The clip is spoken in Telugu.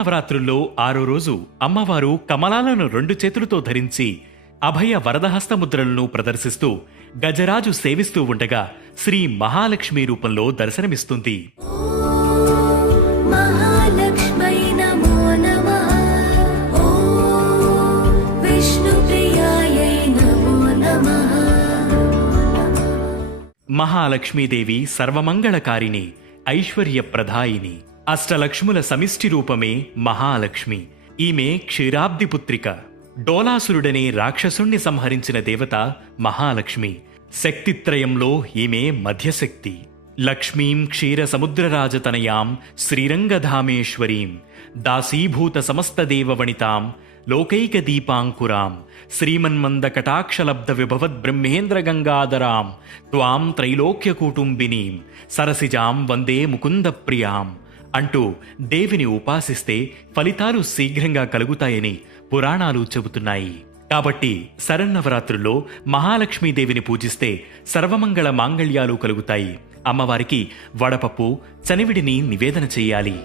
నవరాత్రుల్లో ఆరో రోజు అమ్మవారు కమలాలను రెండు చేతులతో ధరించి అభయ వరదహస్త ముద్రలను ప్రదర్శిస్తూ గజరాజు సేవిస్తూ ఉండగా శ్రీ మహాలక్ష్మి రూపంలో దర్శనమిస్తుంది. మహాలక్ష్మీదేవి సర్వమంగళకారిణి ఐశ్వర్య ప్రధాయిని అష్టలక్ష్ముల సమిష్టి రూపమే మహాలక్ష్మి. ఈమె క్షీరాబ్ది పుత్రిక డోలాసురుడనే రాక్షసుణ్ణి సంహరించిన దేవత మహాలక్ష్మి. శక్తిత్రయంలో ఈమె మధ్యశక్తి. లక్ష్మీం క్షీర సముద్రరాజతనయాం శ్రీరంగధామేశ్వరీం. దాసీభూత సమస్తదేవవనితాం లోకైక దీపాంకురాం శ్రీమన్మంద కటాక్షలబ్ధ విభవద్ బ్రహ్మేంద్ర గంగాధరాం. త్వాం త్రైలోక్యకూటుంబినీం. సరసిజాం వందే ముకుందప్రియాం. ప్రియాం అంటూ దేవిని ఉపాసిస్తే ఫలితాలు శీఘ్రంగా కలుగుతాయని పురాణాలు చెబుతున్నాయి. కాబట్టి శరన్నవరాత్రుల్లో మహాలక్ష్మీదేవిని పూజిస్తే సర్వమంగళ మాంగళ్యాలు కలుగుతాయి. అమ్మవారికి వడపప్పు చనివిడిని నివేదన చెయ్యాలి